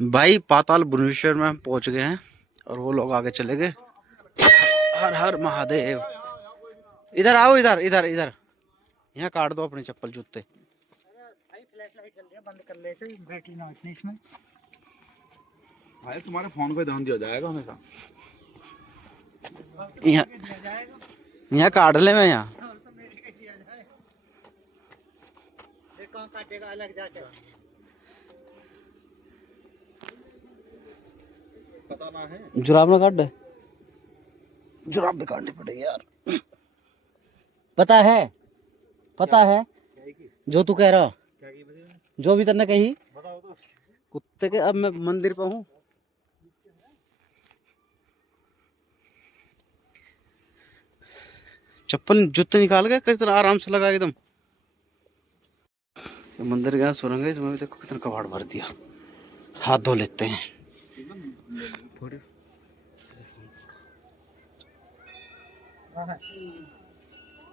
भाई पाताल भुवनेश्वर में हम पहुंच गए हैं और वो लोग आगे चले गए। हर हर महादेव। इधर आओ, इधर इधर इधर। यहाँ काट दो अपनी चप्पल जूते। भाई फ्लैश लाइट चल रही है, बंद कर ले इसे, बैटरी ना इतनी इसमें। भाई तुम्हारे फोन को ध्यान दिया जाएगा हमेशा। यहाँ काट ले। मैं यहाँ काटेगा अलग जाके। पता ना है, जुराब ना काट दे। जुराब भी काटनी पड़ेगी यार। पता है, पता है जो तू कह रहा, जो भी तन्ने कही कुत्ते के। अब मैं मंदिर पे हूँ। चप्पल जूते निकाल के किस तरह आराम से लगा एकदम। मंदिर गया सुरंग है, इसमें भी देखो कितना कबाड़ भर दिया। हाथ धो लेते हैं।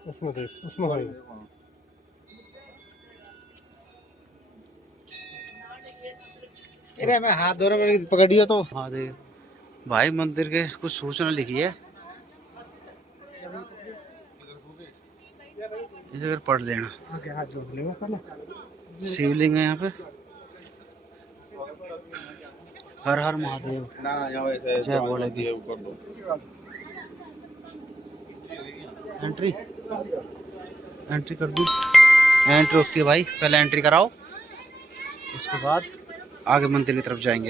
उसमें देख, उसमें भाई अरे मैं हाथ धो रहा, मेरी पकड़ियो तो। महादेव भाई मंदिर के कुछ सूचना लिखी है, इसे अगर पढ़ लेना। आगे हाथ धो लेगा पहले। शिवलिंग है यहाँ पे। हर हर महादेव। ना यहाँ वैसे जय बोलेगी। कर दो। एंट्री एंट्री कर दी। एंट्री होती है भाई, पहले एंट्री कराओ, उसके बाद आगे मंदिर की तरफ जाएंगे।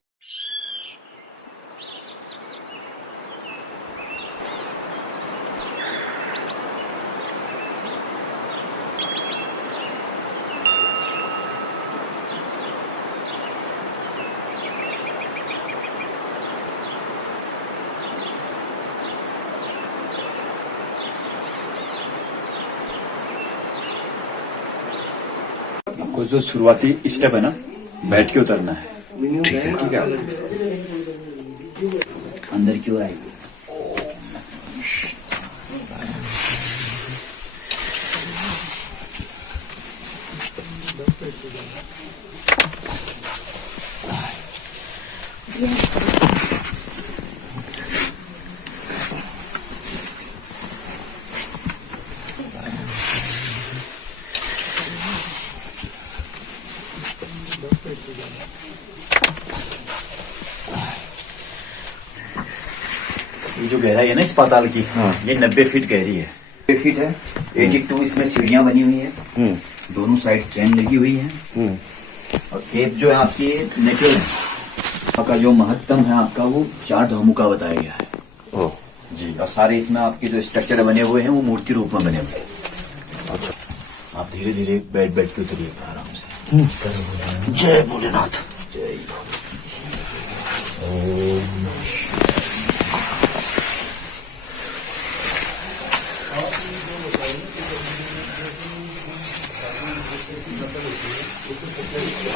आपको जो शुरुआती स्टेप है ना, बैठ के उतरना है। ठीक है, ठीक है। अंदर क्यों आएगी? ये जो गहराई है ना इस पाताल की, ये 90 फीट गहरी है। 90 फीट है। 82 इसमें सीढ़ियां बनी हुई है। दोनों साइड चैन लगी हुई है। और केव जो है आपकी नेचुरल है। आपका जो महत्तम है आपका, वो 4 धामों का बताया गया है जी। और सारे इसमें आपके जो स्ट्रक्चर बने हुए हैं वो मूर्ति रूप में बने हुए हैं। अच्छा, आप धीरे धीरे बैठ बैठ के उतरिए आराम से। जय भोलेनाथ। जय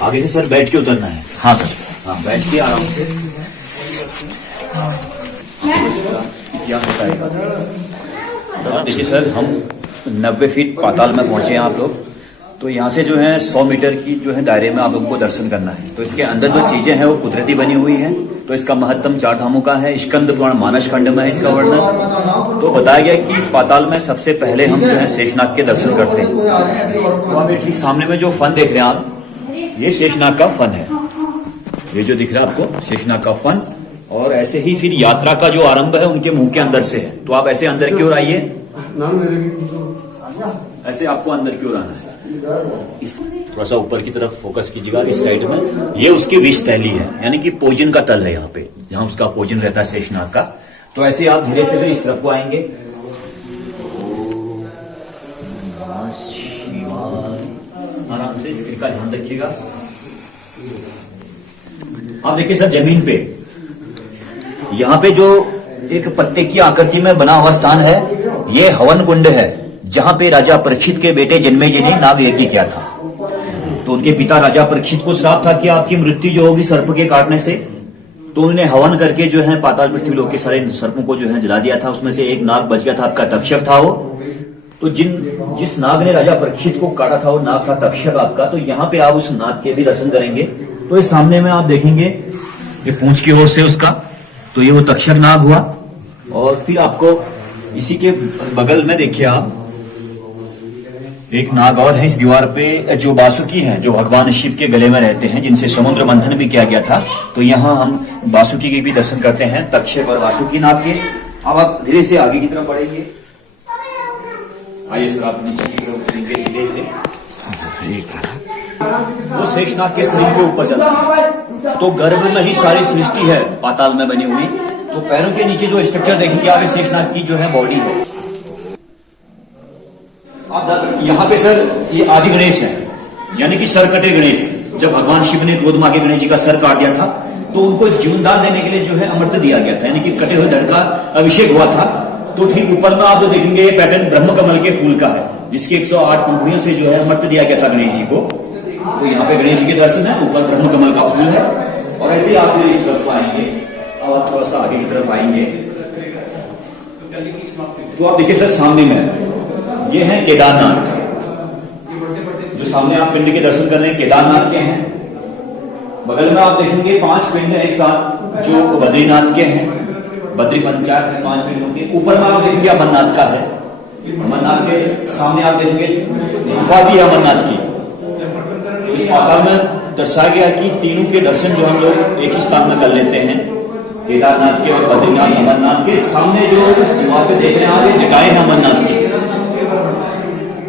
आगे से सर बैठ के उतरना है। हाँ सर, हाँ बैठ के आराम से। क्या बताएगा? देखिए सर, हम 90 फीट पाताल में पहुंचे हैं आप लोग। तो यहाँ से जो है 100 मीटर की जो है दायरे में आप लोगों को दर्शन करना है। तो इसके अंदर जो चीजें हैं वो कुदरती बनी हुई हैं। तो इसका महत्तम 4 धामों का है। स्कंद पुराण मानस खंड में है इसका वर्णन। तो बताया गया कि इस पाताल में सबसे पहले हम जो है शेषनाग के दर्शन करते हैं। तो आप ठीक सामने में जो फन देख रहे हैं आप, ये शेषनाग का फन है। ये जो दिख रहा है आपको, शेषनाग का फन। और ऐसे ही फिर यात्रा का जो आरंभ है उनके मुंह के अंदर से है। तो आप ऐसे अंदर की ओर आइए, ऐसे आपको अंदर की ओर आना है। थोड़ा सा ऊपर की तरफ फोकस कीजिएगा इस साइड में। ये उसकी विष थैली है, यानी कि पोजन का तल है यहाँ पे, जहाँ उसका पोजन रहता है शेषनाग का। तो ऐसे आप धीरे से इस तरफ को आएंगे। आराम से सिर का ध्यान रखिएगा। आप देखिए सर, जमीन पे यहाँ पे जो एक पत्ते की आकृति में बना हुआ स्थान है, ये हवन कुंड है, जहां पे राजा परीक्षित के बेटे जन्मेजय ने नाग यज्ञ किया था। तो उनके पिता राजा परीक्षित को श्राप था कि आपकी मृत्यु जो होगी सर्प के काटने से। तो उन्होंने हवन करके जो है पाताल पृथ्वी लोक के सारे सर्पों को जो है जला दिया था। उसमें से एक नाग बच गया था, आपका तक्षक था वो। तो जिस नाग ने राजा परीक्षित को काटा था वो नाग था तक्षक आपका। तो यहाँ पे आप उस नाग के भी दर्शन करेंगे। तो इस सामने में आप देखेंगे ये पूंछ की ओर से उसका, तो ये वो तक्षक नाग हुआ। और फिर आपको इसी के बगल में देखिए आप एक नाग और है इस दीवार पे, जो वासुकी है, जो भगवान शिव के गले में रहते हैं, जिनसे समुद्र मंथन भी किया गया था। तो यहाँ हम वासुकी के भी दर्शन करते हैं, तक्षक और वासुकी नाग के। अब आप धीरे से आगे की तरफ बढ़ेंगे। आइए सर, आप नीचे की तरफ उतरेंगे धीरे से। वो शेषनाग के शरीर के ऊपर चलता है, तो गर्भ में ही सारी सृष्टि है पाताल में बनी हुई। तो पैरों के नीचे जो स्ट्रक्चर देखेंगे आप, शेषनाग की जो है बॉडी है। आप यहाँ पे सर ये आदि गणेश है, यानी कि सर कटे गणेश। जब भगवान शिव ने क्रोध में आके गणेश जी का सर काट दिया था, तो उनको जीवनदान देने के लिए जो है अमृत दिया गया था, यानी कि कटे हुए धड़ का अभिषेक हुआ था। तो ठीक ऊपर में आप जो देखेंगे ये पैटर्न ब्रह्म कमल के फूल का है, जिसके 108 पंखुड़ियों से जो है अमृत दिया गया था गणेश जी को। तो यहाँ पे गणेश जी के दर्शन है, ऊपर ब्रह्म कमल का फूल है। और ऐसे ही आप इस तरफ आएंगे और थोड़ा सा आगे की तरफ आएंगे, तो आप देखिए सर सामने में ये है केदारनाथ। जो सामने आप पिंड के दर्शन कर रहे हैं केदारनाथ के हैं। बगल में आप देखेंगे 5 पिंड है एक साथ, जो बद्रीनाथ के हैं। बद्री पंचायत है 5 पिंडों के। ऊपर में आप देखेंगे अमरनाथ का है। अमरनाथ के सामने आप देखेंगे गुफा भी है अमरनाथ की। तो इस पाताल में दर्शाया गया कि तीनों के दर्शन जो हम लोग एक ही स्थान में कर लेते हैं, केदारनाथ के और बद्रीनाथ अमरनाथ के। सामने जो इस दीवार पे देख रहे हैं आप, ये जगहें हैं अमरनाथ की।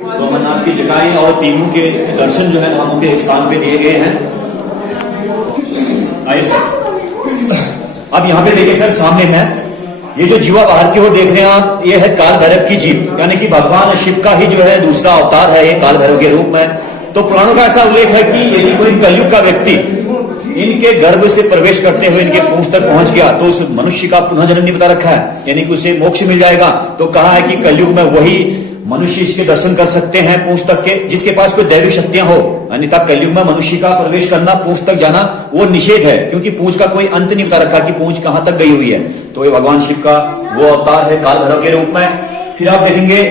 तो अमरनाथ की जगहें और तीनों के दर्शन जो है धामों के स्थान पे दिए गए हैं। आइए सर, अब यहाँ पे देखिए सर सामने में ये जो जीवा बाहर की ओर देख रहे हैं आप, ये है काल भैरव की जीव, यानी कि भगवान शिव का ही जो है दूसरा अवतार है ये काल भैरव के रूप में। तो पुराणों का ऐसा उल्लेख है कि यदि कोई कलयुग का व्यक्ति इनके गर्भ से प्रवेश करते हुए इनके पूंछ तक पहुंच गया, तो उस मनुष्य का पुनः जन्म नहीं बता रखा है, यानी कि उसे मोक्ष मिल जाएगा। तो कहा है कि कलयुग में वही मनुष्य इसके दर्शन कर सकते हैं पूंछ तक के, जिसके पास कोई दैविक शक्तियां हो। अन्यथा कलयुग में मनुष्य का प्रवेश करना, पूंछ तक जाना वो निषेध है, क्योंकि पूंछ का कोई अंत नहीं बता रखा कि पूंछ कहां तक गई हुई है। तो ये भगवान शिव का वो अवतार है काल भैरव के रूप में। फिर आप देखेंगे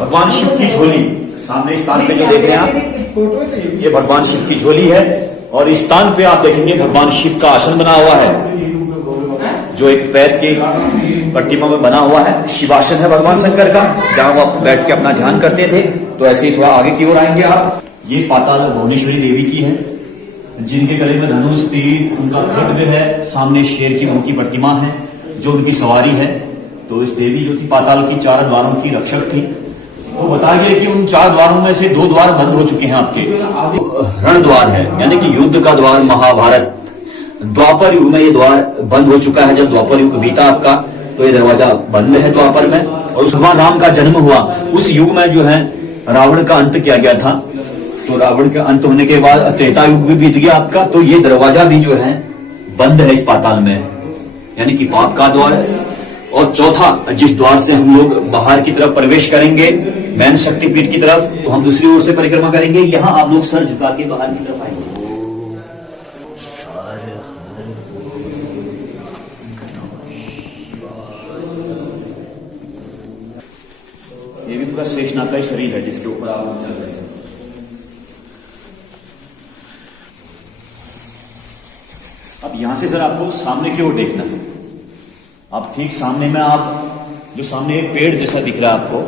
भगवान शिव की झोली सामने स्थान पे जो देख रहे हैं आप, ये भगवान शिव की झोली है। और इस स्थान पे आप देखेंगे भगवान शिव का आसन बना हुआ है, जो एक पैर की प्रतिमा में बना हुआ है। शिवासन है भगवान शंकर का, जहां वो बैठ के अपना ध्यान करते थे। तो ऐसे ही थोड़ा आगे की ओर आएंगे आप, ये पाताल भुवनेश्वरी देवी की है, जिनके गले में धनुष तीर, उनका खड्ग है। सामने शेर की उनकी प्रतिमा है, जो उनकी सवारी है। तो इस देवी जो थी पाताल की 4 द्वारों की रक्षक थी। तो बताया गया कि उन 4 द्वारों में से 2 द्वार बंद हो चुके हैं आपके। रण द्वार है, यानी कि युद्ध का द्वार, महाभारत द्वापर युग में ये द्वार बंद हो चुका है। जब द्वापर युग बीता आपका, तो ये दरवाजा बंद है द्वापर में। और उस भगवान राम का जन्म हुआ उस युग में जो है रावण का अंत किया गया था। तो रावण का अंत होने के बाद त्रेता युग भी बीत गया आपका। तो ये दरवाजा भी जो है बंद है इस पाताल में, यानी कि पाप का द्वार। और चौथा, जिस द्वार से हम लोग बाहर की तरफ प्रवेश करेंगे, मैन शक्तिपीठ की तरफ, तो हम दूसरी ओर से परिक्रमा करेंगे। यहाँ आप लोग सर झुका के बाहर की तरफ आएंगे। ये भी पूरा शेषनाग का ही शरीर है, जिसके ऊपर आप लोग चल रहे हैं। अब यहां से सर आपको सामने की ओर देखना है। आप ठीक सामने में आप जो सामने एक पेड़ जैसा दिख रहा है आपको,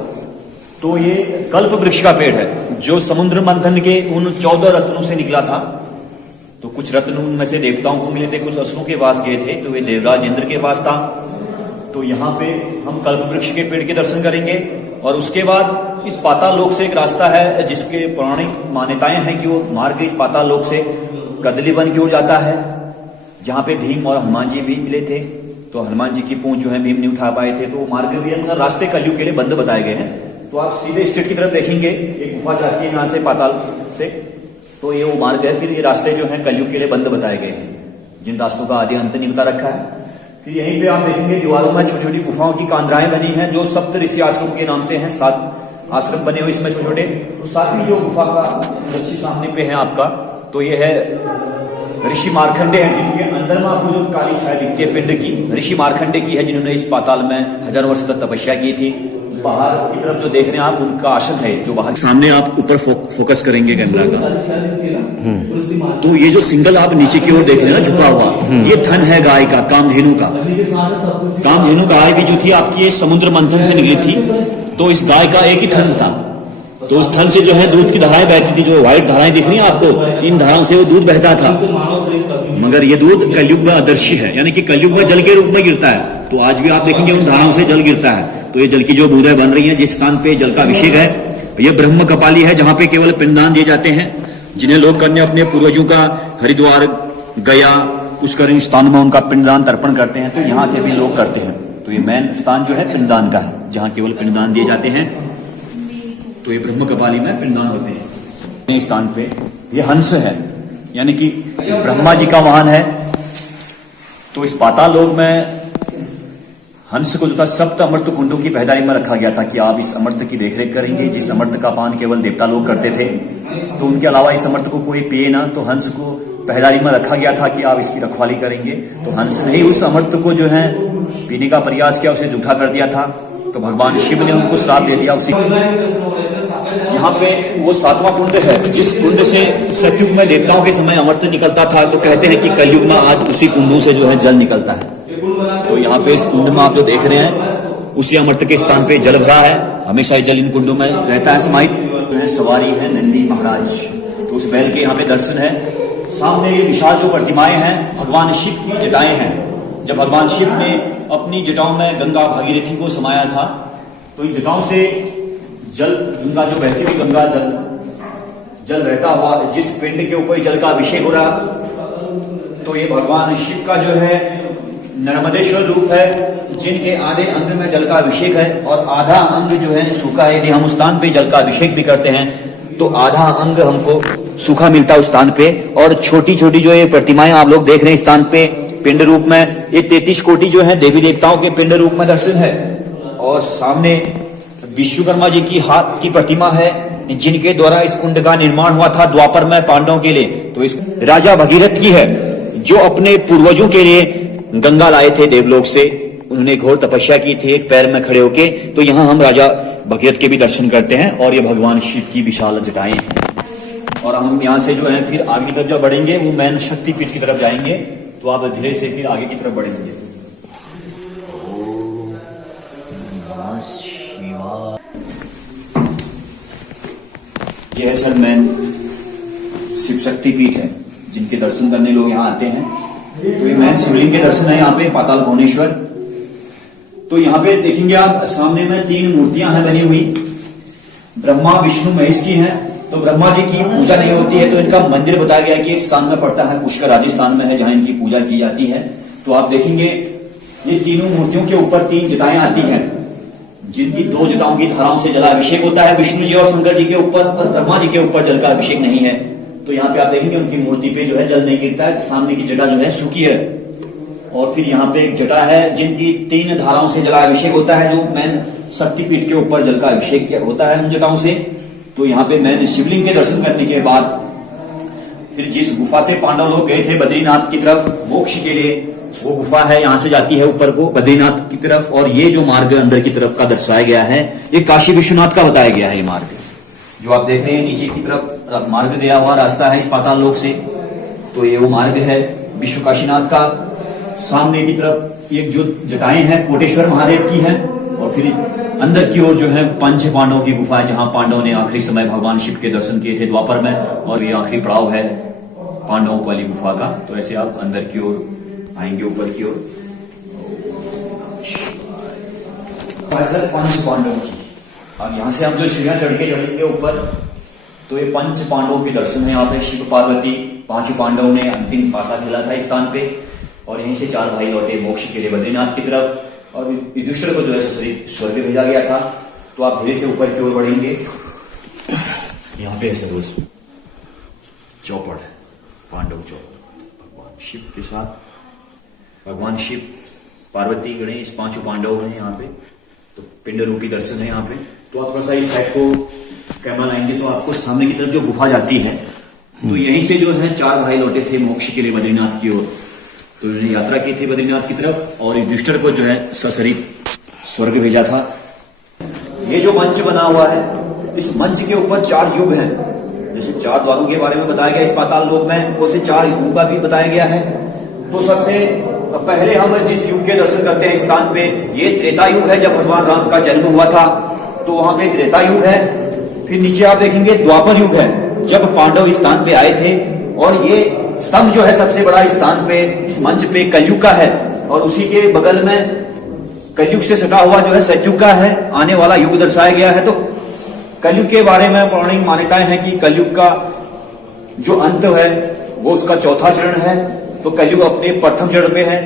तो ये कल्प वृक्ष का पेड़ है, जो समुद्र मंथन के उन 14 रत्नों से निकला था। तो कुछ रत्न उनमें से देवताओं को मिले थे, कुछ असुरों के पास गए थे, तो वे देवराज इंद्र के पास था। तो यहाँ पे हम कल्प वृक्ष के पेड़ के दर्शन करेंगे। और उसके बाद इस पाताल लोक से एक रास्ता है, जिसके पौराणिक मान्यताएं हैं कि वो मार्ग इस पाताल लोक से कदलीवन की ओर जाता है, जहाँ पे भीम और हनुमान जी भी मिले थे। तो हनुमान जी की पूंछ जो है भीम नहीं उठा पाए थे, तो वो मार्ग भी है, रास्ते कलयुग के लिए बंद बताए गए हैं। तो आप सीधे स्ट्रेट की तरफ देखेंगे, एक गुफा जाती है यहाँ से पाताल से, तो ये वो मार्ग है। फिर ये रास्ते जो हैं कलयुग के लिए बंद बताए गए हैं, जिन रास्तों का आदि अंत नहीं बता रखा है। फिर यहीं पे आप देखेंगे दीवारों में छोटी छोटी गुफाओं की कांद्राएं बनी हैं, जो सप्त ऋषि आश्रम के नाम से हैं। 7 आश्रम बने हुए इसमें छोटे छोटे। तो 7वीं जो गुफा का दृश्य सामने पे है आपका, तो ये है ऋषि मार्कंडे हैं, जिनके अंदर में आपको जो काली छाया दिखती है पिंड की, ऋषि मार्कंडे की है, जिन्होंने इस पाताल में 1000 वर्ष तक तपस्या की थी। बाहर की तरफ जो देख रहे हैं आप उनका आसन है जो बाहर सामने आप ऊपर फोकस करेंगे कैमरा का, तो ये जो सिंगल आप नीचे की ओर देख रहे हैं ना झुका हुआ, ये थन है गाय का, कामधेनु का। कामधेनु गाय भी जो थी आपकी ये समुद्र मंथन से निकली थी, तो इस गाय का एक ही थन था, तो उस थन से जो है दूध की धाराएं बहती थी, जो व्हाइट धाराएं दिख रही हैं आपको, इन धाराओं से वो दूध बहता था। मगर ये दूध कलयुग में अदृश्य है, यानी कि कलयुग में जल के रूप में गिरता है, तो आज भी आप देखेंगे उन धाराओं से जल गिरता है। तो ये जल की जो बूंदें बन रही हैं, जिस स्थान पे जल का अभिषेक है, ये ब्रह्म कपाली है, जहां पे केवल पिंडदान दिए जाते हैं, जिन्हें लोग करने अपने पूर्वजों का हरिद्वार गया पुष्कर स्थान में उनका पिंडदान तर्पण करते हैं, तो यहाँ के भी लोग करते हैं। तो ये मेन स्थान जो है पिंडदान का है, जहाँ केवल पिंडदान दिए जाते हैं, तो ये ब्रह्म कपाली में पिंडदान होते हैं। इस स्थान पे ये हंस है, यानी कि ब्रह्मा जी का वाहन है। तो इस पाताल लोक में हंस को जो था सप्त अमृत कुंडों की पहदारी में रखा गया था कि आप इस अमृत की देखरेख करेंगे, जिस अमृत का पान केवल देवता लोग करते थे, तो उनके अलावा इस अमृत को कोई पिए ना, तो हंस को पहदारी में रखा गया था कि आप इसकी रखवाली करेंगे। तो हंस ने ही उस अमृत को जो है पीने का प्रयास किया, उसे जूठा कर दिया था, तो भगवान शिव ने उनको श्राप दे दिया। उसी यहाँ पे वो 7वां कुंड है, जिस कुंड से सतयुग में देवताओं के समय अमृत निकलता था, तो कहते हैं कि कलयुग में आज उसी कुंडों से जो है जल निकलता है। तो यहाँ पे इस कुंड में आप जो देख रहे हैं, उसी अमृत के स्थान पे जल भरा है, हमेशा जल इन कुंडों में रहता है समाहित। जो है सवारी है नंदी महाराज, तो उस बैल के यहाँ पे दर्शन है। सामने ये विशाल जो प्रतिमाएं हैं, भगवान शिव की जटाएं हैं। जब भगवान शिव ने अपनी जटाओं में गंगा भागीरथी को समाया था, तो इन जटाओं से जल, गंगा जो बहती हुई गंगा जल बहता हुआ जिस पिंड के ऊपर जल का अभिषेक हो रहा, तो ये भगवान शिव का जो है नर्मदेश्वर रूप है, जिनके आधे अंग में जल का अभिषेक है और आधा अंग जो है सूखा है। यदि हम उस स्थान पे जल का अभिषेक भी करते हैं, तो आधा अंग हमको सूखा मिलता है उस स्थान पे। और छोटी छोटी जो ये प्रतिमाएं आप लोग देख रहे हैं स्थान पे पिंड रूप में, ये 33 कोटि जो है देवी देवताओं के पिंड रूप में दर्शन है। और सामने विश्वकर्मा जी की हाथ की प्रतिमा है, जिनके द्वारा इस कुंड का निर्माण हुआ था द्वापर में पांडवों के लिए। तो इस राजा भगीरथ की है, जो अपने पूर्वजों के लिए गंगा लाए थे देवलोक से, उन्होंने घोर तपस्या की थी एक पैर में खड़े होके। तो यहाँ हम राजा भगीरथ के भी दर्शन करते हैं, और ये भगवान शिव की विशाल जटाएं हैं। और हम यहाँ से जो है फिर आगे की तरफ जब बढ़ेंगे, वो मैन शक्तिपीठ की तरफ जाएंगे, तो आप धीरे से फिर आगे की तरफ बढ़ेंगे। यह है सर मैन शिव शक्तिपीठ है, जिनके दर्शन करने लोग यहाँ आते हैं। तो ये मैन शिवलिंग के दर्शन है यहाँ पे पाताल भुवनेश्वर। तो यहाँ पे देखेंगे आप सामने में 3 मूर्तियां हैं बनी हुई, ब्रह्मा विष्णु महेश की हैं। तो ब्रह्मा जी की पूजा नहीं होती है, तो इनका मंदिर बताया गया कि एक स्थान में पड़ता है, पुष्कर राजस्थान में है, जहां इनकी पूजा की जाती है। तो आप देखेंगे ये तीनों मूर्तियों के ऊपर 3 जटाएं आती हैं, जिनकी 2 जटाओं की धाराओं से जलाभिषेक होता है विष्णु जी और शंकर जी के ऊपर, और ब्रह्मा जी के ऊपर जल का अभिषेक नहीं है। तो यहाँ पे आप देखेंगे उनकी मूर्ति पे जो है जल नहीं गिरता है, सामने की जटा जो है सूखी है। और फिर यहाँ पे एक जटा है जिनकी 3 धाराओं से जलाभिषेक होता है, जो मैन शक्तिपीठ के ऊपर जल का अभिषेक होता है उन जटाओं से। तो यहाँ पे मैंने शिवलिंग के दर्शन करने के बाद फिर जिस गुफा से पांडव लोग गए थे बद्रीनाथ की तरफ मोक्ष के लिए, वो गुफा है, यहाँ से जाती है ऊपर को बद्रीनाथ की तरफ। और ये जो मार्ग अंदर की तरफ का दर्शाया गया है, ये काशी विश्वनाथ का बताया गया है। ये मार्ग जो आप देख रहे हैं नीचे की तरफ मार्ग गया हुआ रास्ता है इस पाताल लोक से, तो ये वो मार्ग है विश्व काशीनाथ का। सामने की तरफ एक जो जटाएं हैं कोटेश्वर महादेव की है, और फिर अंदर की ओर जो है पंच पांडवों की गुफा है, जहां पांडवों ने आखिरी समय भगवान शिव के दर्शन किए थे द्वापर में, और ये आखिरी पड़ाव है पांडवों वाली गुफा का। तो ऐसे आप अंदर की ओर आएंगे ऊपर की ओर। पंच पांडवों की, और यहाँ से हम जो सीढ़ियां चढ़ के चढ़ेंगे ऊपर, तो ये पंच पांडवों के दर्शन है। यहाँ पे शिव पार्वती 5 पांडवों ने अंतिम पासा खेला था इस स्थान पे, और यहीं से 4 भाई लौटे मोक्ष के लिए बद्रीनाथ की तरफ, और युधिष्ठिर को जो है शरीर स्वर्ग भेजा गया था। तो आप धीरे से ऊपर की ओर बढ़ेंगे। यहाँ पे ऐसे रोज चौपड़ है, पांडव चौपड़, भगवान शिव के साथ भगवान शिव पार्वती गणेश 5 पांडव हैं यहाँ पे। तो पिंड रूपी दर्शन है यहाँ पे। तो आप थोड़ा सा इस साइड को कैमरा लाएंगे, तो आपको सामने की तरफ जो गुफा जाती है, तो यहीं से जो है 4 भाई लौटे थे मोक्ष के लिए बद्रीनाथ की ओर। तो उन्होंने यात्रा की थी बद्रीनाथ की तरफ, और युधिष्ठिर को जो है सशरीर स्वर्ग भेजा था। ये जो मंच बना हुआ है, इस मंच के ऊपर 4 युग हैं। जैसे 4 द्वारों के बारे में बताया गया इस पाताल लोक में, वैसे 4 युगों का भी बताया गया है। तो सबसे पहले हम जिस युग के दर्शन करते हैं इस स्थान पे, ये त्रेता युग है, जब भगवान राम का जन्म हुआ था, तो वहां पे त्रेता युग है। फिर नीचे आप देखेंगे द्वापर युग है, जब पांडव इस स्थान पे आए थे। और ये स्तंभ जो है सबसे बड़ा इस स्थान पे, इस मंच पे कलयुग का है। और उसी के बगल में कलयुग से सटा हुआ जो है सतयुग का है, आने वाला युग दर्शाया गया है। तो कलयुग के बारे में पौराणिक मान्यताएं हैं कि कलयुग का जो अंत है वो उसका चौथा चरण है। तो कलयुग अपने प्रथम चरण पे है,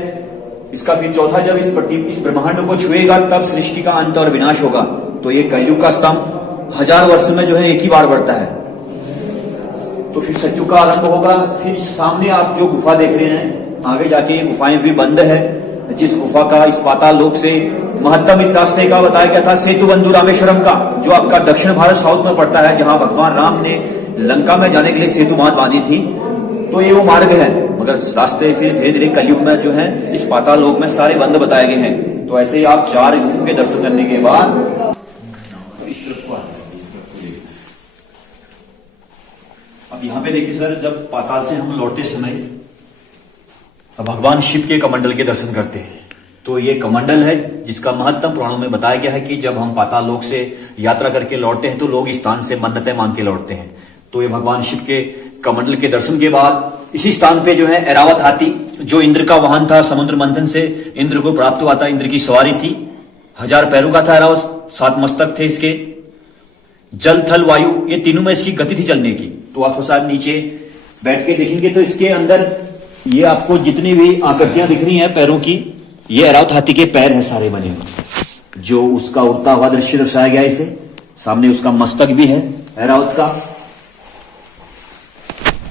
इसका फिर चौथा जब इस ब्रह्मांड को छुएगा तब सृष्टि का अंत और विनाश होगा। तो ये कलयुग का स्तंभ 1000 वर्ष में जो है एक ही बार बढ़ता है। तो फिर सतयुग का आरंभ होगा। फिर सामने आप जो गुफा देख रहे हैं, आगे जाके ये गुफाएं भी बंद है। जिस गुफा का इस पाताल लोक से महत्तम इस रास्ते का बताया गया था, सेतु बंधु रामेश्वरम का, जो आपका दक्षिण भारत साउथ में पड़ता है, जहां भगवान राम ने लंका में जाने के लिए सेतु बांध बांधी थी। तो ये वो मार्ग है, मगर रास्ते फिर धीरे धीरे कलयुग में जो है इस पाताल लोक में सारे बंद बताए गए हैं। तो ऐसे ही आप 4 युग के दर्शन करने के बाद अब यहाँ पे देखिए सर, जब पाताल से हम लौटते समय भगवान शिव के कमंडल के दर्शन करते हैं। तो ये कमंडल है जिसका महत्तम पुराणों में बताया गया है कि जब हम पाताल लोक से यात्रा करके लौटते हैं तो लोग इस स्थान से मन्नतें मांग के लौटते हैं। तो ये भगवान शिव के कमंडल के दर्शन के बाद इसी स्थान पे जो है ऐरावत हाथी, जो इंद्र का वाहन था, समुद्र मंथन से इंद्र को प्राप्त हुआ था, इंद्र की सवारी थी, 1000 पैरों का था ऐरावत, 7 मस्तक थे इसके, जल थल वायु ये तीनों में इसकी गति थी चलने की। तो आप साहब नीचे बैठ के देखेंगे तो इसके अंदर ये आपको जितनी भी आकृतियां दिख रही हैं पैरों की, ये ऐरावत हाथी के पैर हैं सारे बने हुए। जो उसका उड़ता हुआ दृश्य दर्शाया गया इसे, सामने उसका मस्तक भी है ऐरावत का,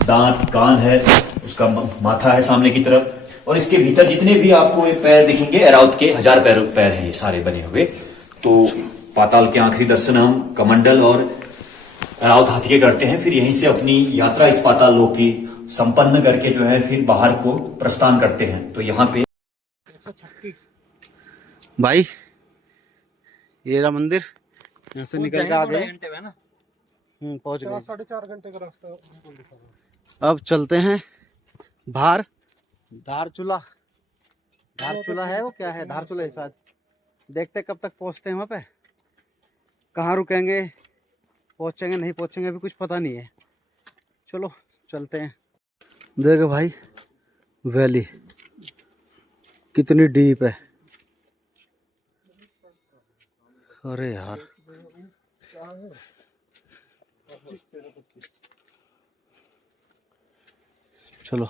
दांत कान है, उसका माथा है सामने की तरफ। और इसके भीतर जितने भी आपको ये पैर दिखेंगे ऐरावत के 1000 पैर हैं ये सारे बने हुए। तो पाताल के आखिरी दर्शन हम कमंडल और ऐरावत हाथी के करते हैं। फिर यहीं से अपनी यात्रा इस पाताल लोक की संपन्न करके जो है फिर बाहर को प्रस्थान करते हैं। तो यहाँ पे 136 भाई ये रहा मंदिर, यहाँ से निकल के आगे पहुंच गए। 4.5 घंटे का रास्ता हमको दिखा हुआ। अब चलते हैं बाहर। धारचूला, धारचूला है वो, क्या है धारचूला है शायद। देखते कब तक पहुंचते हैं वहां पे, कहाँ रुकेंगे, पहुंचेंगे नहीं पहुंचेंगे अभी कुछ पता नहीं है। चलो चलते हैं। देखो भाई वैली कितनी डीप है। अरे यार चलो